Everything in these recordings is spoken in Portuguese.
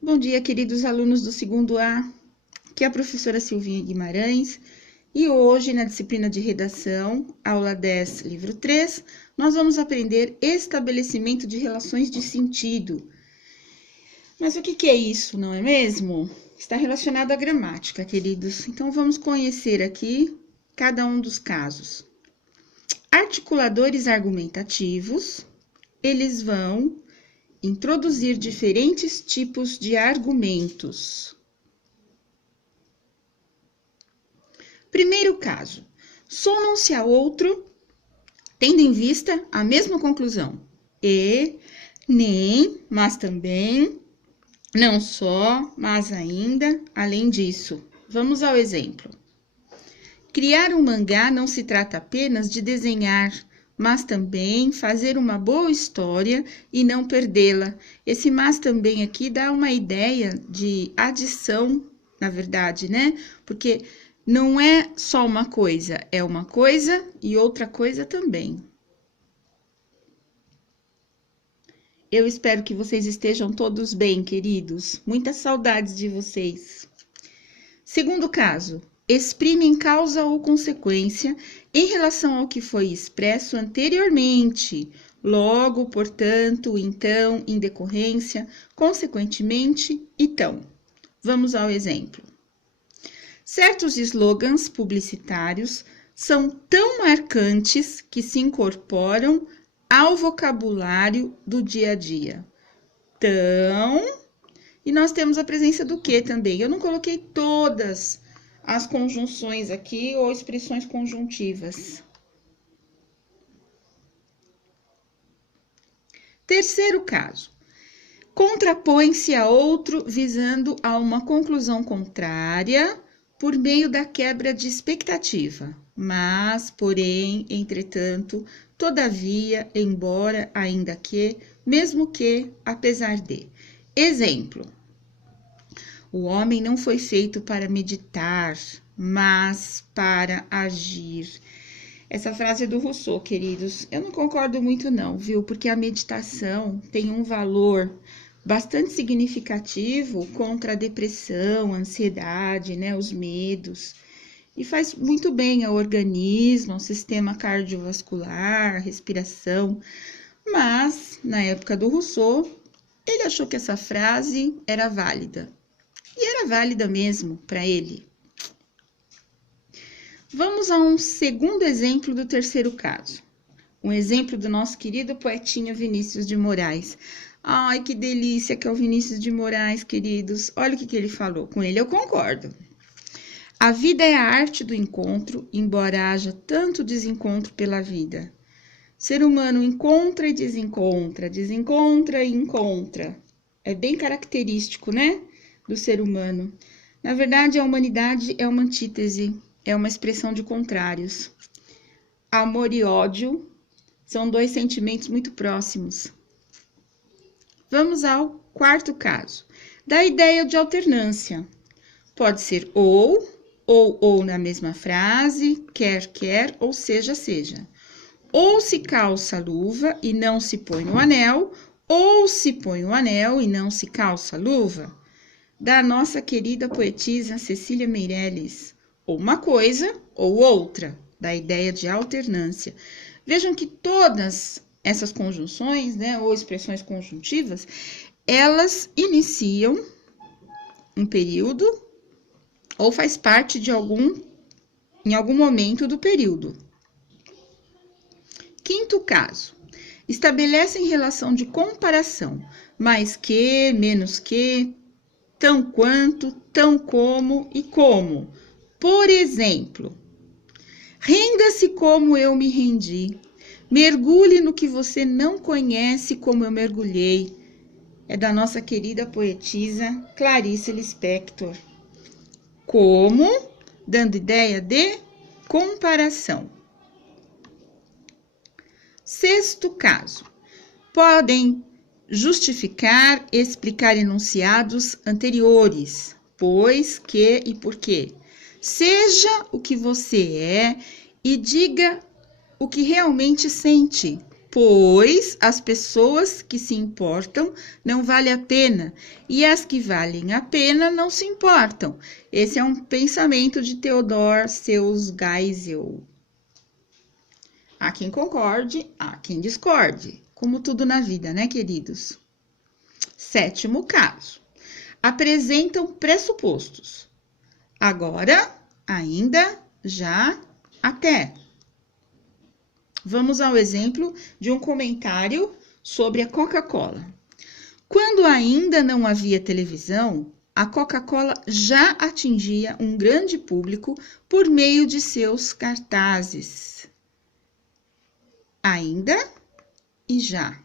Bom dia, queridos alunos do segundo A. Aqui é a professora Silvinha Guimarães e hoje, na disciplina de redação, aula 10, livro 3, nós vamos aprender estabelecimento de relações de sentido. Mas o que é isso, não é mesmo? Está relacionado à gramática, queridos. Então, vamos conhecer aqui cada um dos casos. Articuladores argumentativos, eles vão introduzir diferentes tipos de argumentos. Primeiro caso, somam-se a outro, tendo em vista a mesma conclusão. E, nem, mas também, não só, mas ainda, além disso. Vamos ao exemplo. Criar um mangá não se trata apenas de desenhar, mas também fazer uma boa história e não perdê-la. Esse mas também aqui dá uma ideia de adição, na verdade, né? Porque não é só uma coisa, é uma coisa e outra coisa também. Eu espero que vocês estejam todos bem, queridos. Muitas saudades de vocês. Segundo caso, exprimem causa ou consequência em relação ao que foi expresso anteriormente. Logo, portanto, então, em decorrência, consequentemente, então. Vamos ao exemplo. Certos slogans publicitários são tão marcantes que se incorporam ao vocabulário do dia a dia. Tão... E nós temos a presença do que também? Eu não coloquei todas as conjunções aqui ou expressões conjuntivas. Terceiro caso. Contrapõe-se a outro visando a uma conclusão contrária por meio da quebra de expectativa. Mas, porém, entretanto, todavia, embora, ainda que, mesmo que, apesar de. Exemplo. O homem não foi feito para meditar, mas para agir. Essa frase é do Rousseau, queridos. Eu não concordo muito não, viu? Porque a meditação tem um valor bastante significativo contra a depressão, a ansiedade, né? Os medos. E faz muito bem ao organismo, ao sistema cardiovascular, respiração. Mas, na época do Rousseau, ele achou que essa frase era válida. E era válida mesmo para ele. Vamos a um segundo exemplo do terceiro caso. Um exemplo do nosso querido poetinha Vinícius de Moraes. Ai, que delícia que é o Vinícius de Moraes, queridos. Olha o que ele falou. Com ele eu concordo. A vida é a arte do encontro, embora haja tanto desencontro pela vida. Ser humano encontra e desencontra, desencontra e encontra. É bem característico, né? Do ser humano. Na verdade, a humanidade é uma antítese, é uma expressão de contrários. Amor e ódio são dois sentimentos muito próximos. Vamos ao quarto caso. Da ideia de alternância. Pode ser ou na mesma frase, quer, ou seja. Ou se calça a luva e não se põe o anel, ou se põe o anel e não se calça a luva. Da nossa querida poetisa Cecília Meirelles, ou uma coisa ou outra, da ideia de alternância. Vejam que todas essas conjunções, né, ou expressões conjuntivas, elas iniciam um período ou faz parte de em algum momento do período. Quinto caso, estabelecem relação de comparação, mais que, menos que, tão quanto, tão como e como. Por exemplo, renda-se como eu me rendi. Mergulhe no que você não conhece como eu mergulhei. É da nossa querida poetisa Clarice Lispector. Como, dando ideia de comparação. Sexto caso. Podem justificar, explicar enunciados anteriores, pois, que e porquê. Seja o que você é e diga o que realmente sente. Pois as pessoas que se importam não valem a pena, e as que valem a pena não se importam. Esse é um pensamento de Theodor Seuss Geisel. Há quem concorde, há quem discorde, como tudo na vida, né, queridos? 7º caso. Apresentam pressupostos. Agora, ainda, já, até. Vamos ao exemplo de um comentário sobre a Coca-Cola. Quando ainda não havia televisão, a Coca-Cola já atingia um grande público por meio de seus cartazes. Ainda e já.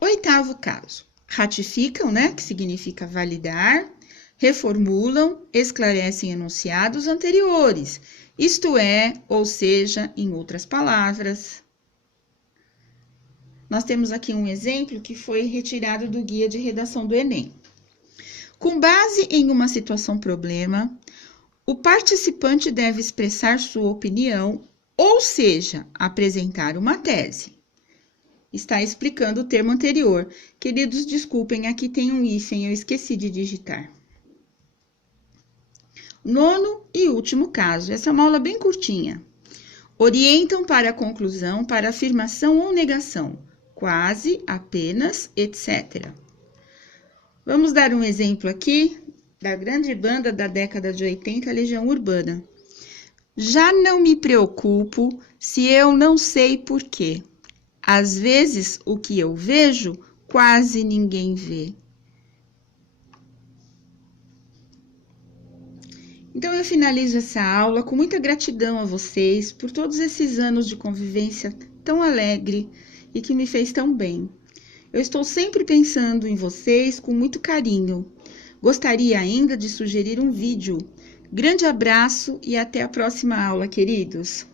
8º caso. Ratificam, né, que significa validar, reformulam, esclarecem enunciados anteriores. Isto é, ou seja, em outras palavras. Nós temos aqui um exemplo que foi retirado do guia de redação do Enem. Com base em uma situação-problema, o participante deve expressar sua opinião, ou seja, apresentar uma tese. Está explicando o termo anterior. Queridos, desculpem, aqui tem um hífen, eu esqueci de digitar. 9º e último caso, essa é uma aula bem curtinha. Orientam para a conclusão, para afirmação ou negação, quase, apenas, etc. Vamos dar um exemplo aqui da grande banda da década de 80, Legião Urbana. Já não me preocupo se eu não sei por quê. Às vezes, o que eu vejo, quase ninguém vê. Então, eu finalizo essa aula com muita gratidão a vocês por todos esses anos de convivência tão alegre e que me fez tão bem. Eu estou sempre pensando em vocês com muito carinho. Gostaria ainda de sugerir um vídeo. Grande abraço e até a próxima aula, queridos!